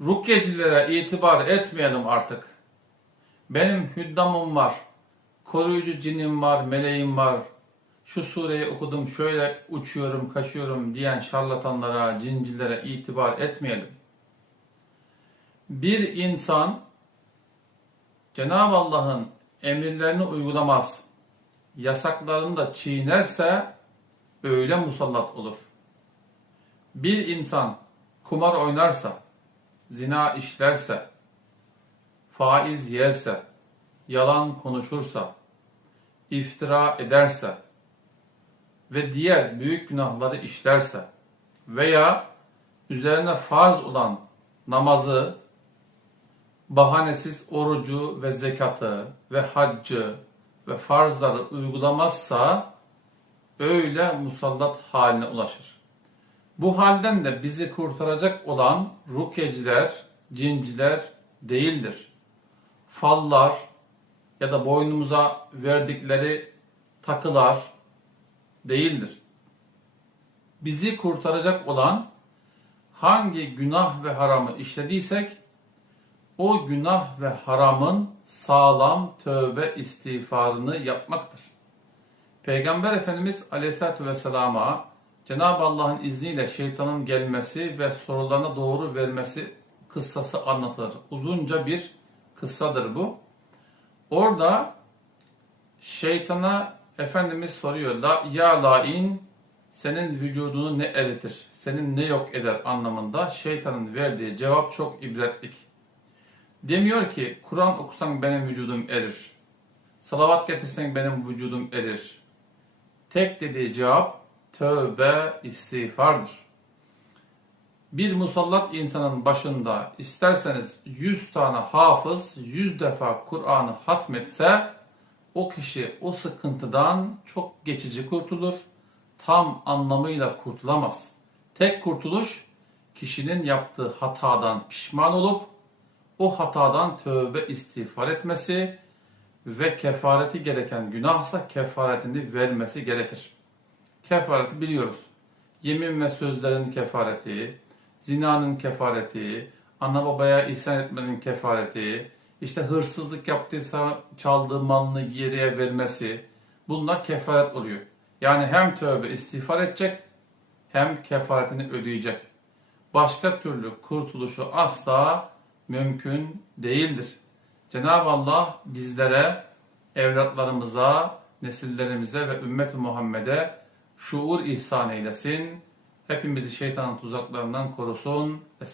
Rukyecilere itibar etmeyelim artık. Benim hüddamım var, koruyucu cinim var, meleğim var. Şu sureyi okudum şöyle uçuyorum, kaçıyorum diyen şarlatanlara, cincilere itibar etmeyelim. Bir insan Cenab-ı Allah'ın emirlerini uygulamaz, yasaklarını da çiğnerse öyle musallat olur. Bir insan kumar oynarsa, zina işlerse, faiz yerse, yalan konuşursa, iftira ederse ve diğer büyük günahları işlerse veya üzerine farz olan namazı, bahanesiz orucu ve zekatı ve haccı ve farzları uygulamazsa öyle musallat haline ulaşır. Bu halden de bizi kurtaracak olan rukyeciler, cinciler değildir. Fallar ya da boynumuza verdikleri takılar değildir. Bizi kurtaracak olan hangi günah ve haramı işlediysek o günah ve haramın sağlam tövbe istiğfarını yapmaktır. Peygamber Efendimiz Aleyhisselatü Vesselam'a Cenab-ı Allah'ın izniyle şeytanın gelmesi ve sorularına doğru vermesi kıssası anlatılır. Uzunca bir kıssadır bu. Orada şeytana Efendimiz soruyor. La, ya lain senin vücudunu ne eritir, senin ne yok eder anlamında şeytanın verdiği cevap çok ibretlik. Demiyor ki Kur'an okusan benim vücudum erir. Salavat getirsen benim vücudum erir. Tek dediği cevap tövbe istiğfardır. Bir musallat insanın başında isterseniz 100 tane hafız 100 defa Kur'an'ı hatmetse o kişi o sıkıntıdan çok geçici kurtulur. Tam anlamıyla kurtulamaz. Tek kurtuluş kişinin yaptığı hatadan pişman olup o hatadan tövbe istiğfar etmesi ve kefareti gereken günahsa kefaretini vermesi gerekir. Kefareti biliyoruz. Yemin ve sözlerin kefareti, zinanın kefareti, ana babaya ihsan etmenin kefareti, işte hırsızlık yaptıysa çaldığı malını geriye vermesi, bunlar kefaret oluyor. Yani hem tövbe istiğfar edecek, hem kefaretini ödeyecek. Başka türlü kurtuluşu asla mümkün değildir. Cenab-ı Allah bizlere, evlatlarımıza, nesillerimize ve ümmet-i Muhammed'e şuur ihsan eylesin. Hepimizi şeytanın tuzaklarından korusun.